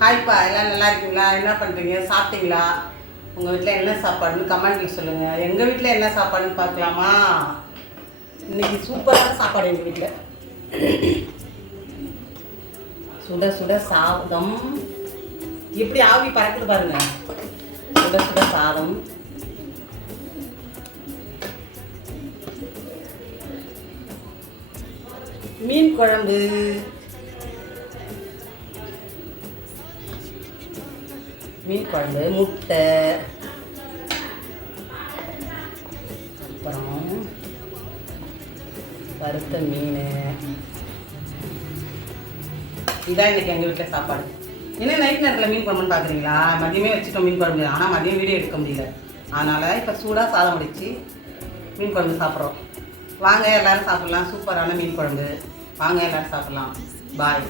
ஹாய்ப்பா, எல்லாம் நல்லா இருக்கீங்களா? என்ன பண்ணுறீங்க? சாப்பிட்டீங்களா? உங்கள் வீட்டில் என்ன சாப்பாடுன்னு கமெண்ட்டில் சொல்லுங்கள். எங்கள் வீட்டில் என்ன சாப்பாடுன்னு பார்க்கலாமா? இன்றைக்கி சூப்பரான சாப்பாடு எங்கள் வீட்டில். சுட சுட சாதம். எப்படி ஆவி பறக்குது பாருங்க. சுட சுட சாதம், மீன் குழம்பு, முட்டை, அப்புறம் வறுத்த மீன். இதான் இன்னைக்கு எங்கள் வீட்டில் சாப்பாடு. என்ன நைட் நேரத்தில் மீன் குழம்புன்னு பார்க்குறீங்களா? மதியமே வச்சுட்டோம் மீன் குழம்பு. ஆனால் மதியம் வீடியோ எடுக்க முடியல. அதனால் இப்போ சூடாக சாதம் வடித்து மீன் குழம்பு சாப்பிட்றோம். வாங்க எல்லோரும் சாப்பிட்லாம். சூப்பரான மீன் குழம்பு. வாங்க எல்லோரும் சாப்பிட்லாம். பாய்.